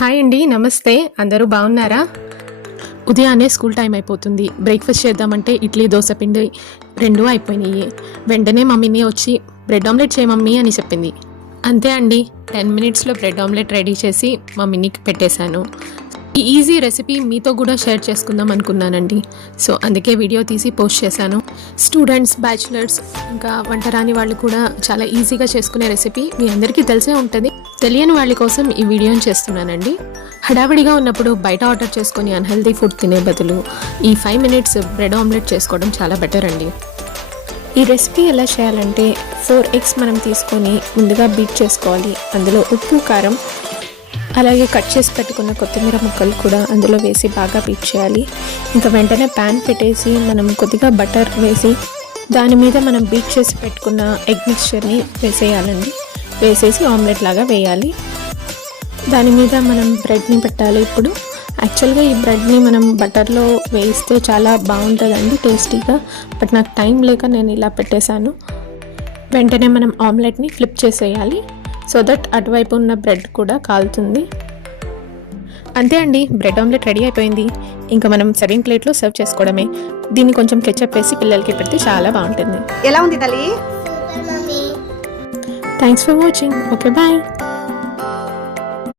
Hi అండి, నమస్తే. అందరూ బాగున్నారా? ఉదయాన్నే స్కూల్ టైం అయిపోతుంది. బ్రేక్ఫాస్ట్ చేద్దామంటే ఇడ్లీ, దోశ పిండి రెండూ అయిపోయినాయి. వెంటనే మమ్మీని వచ్చి బ్రెడ్ ఆమ్లెట్ చేయి మమ్మీ అని చెప్పింది. అంతే అండి, 10 మినిట్స్లో బ్రెడ్ ఆమ్లెట్ రెడీ చేసి మమ్మీని పెట్టేశాను. ఈ ఈజీ రెసిపీ మీతో కూడా షేర్ చేసుకుందాం అనుకున్నానండి. సో అందుకే వీడియో తీసి పోస్ట్ చేశాను. స్టూడెంట్స్, బ్యాచిలర్స్, ఇంకా వంట రాని వాళ్ళు కూడా చాలా ఈజీగా చేసుకునే రెసిపీ మీ అందరికీ తెలిసే ఉంటుంది. తెలియని వాళ్ళ కోసం ఈ వీడియోని చేస్తున్నానండి. హడావిడిగా ఉన్నప్పుడు బయట ఆర్డర్ చేసుకొని అన్హెల్దీ ఫుడ్ తినే బదులు ఈ 5 మినిట్స్ బ్రెడ్ ఆమ్లెట్ చేసుకోవడం చాలా బెటర్ అండి. ఈ రెసిపీ ఎలా చేయాలంటే 4 ఎగ్స్ మనం తీసుకొని ముందుగా బీట్ చేసుకోవాలి. అందులో ఉప్పు, కారం, అలాగే కట్ చేసి పెట్టుకున్న కొత్తిమీర ముక్కలు కూడా అందులో వేసి బాగా బీట్ చేయాలి. ఇంకా వెంటనే ప్యాన్ పెట్టేసి మనం కొద్దిగా బటర్ వేసి దాని మీద మనం బీట్ చేసి పెట్టుకున్న ఎగ్ మిక్స్చర్ని వేసేయాలండి. వేసేసి ఆమ్లెట్ లాగా వేయాలి. దాని మీద మనం బ్రెడ్ని పెట్టాలి. ఇప్పుడు యాక్చువల్గా ఈ బ్రెడ్ని మనం బటర్లో వేయిస్తే చాలా బాగుంటుందండి, టేస్టీగా. బట్ నాకు టైం లేక నేను ఇలా పెట్టేశాను. వెంటనే మనం ఆమ్లెట్ని ఫ్లిప్ చేసేయాలి, సో దట్ అటువైపు ఉన్న బ్రెడ్ కూడా కాలుతుంది. అంతే అండి, బ్రెడ్ ఆమ్లెట్ రెడీ అయిపోయింది. ఇంకా మనం సర్వింగ్ ప్లేట్లో సర్వ్ చేసుకోవడమే. దీన్ని కొంచెం కెచప్ వేసి పిల్లలకి పెడితే చాలా బాగుంటుంది. ఎలా ఉంది తల్లి? Thanks for watching. Okay, bye.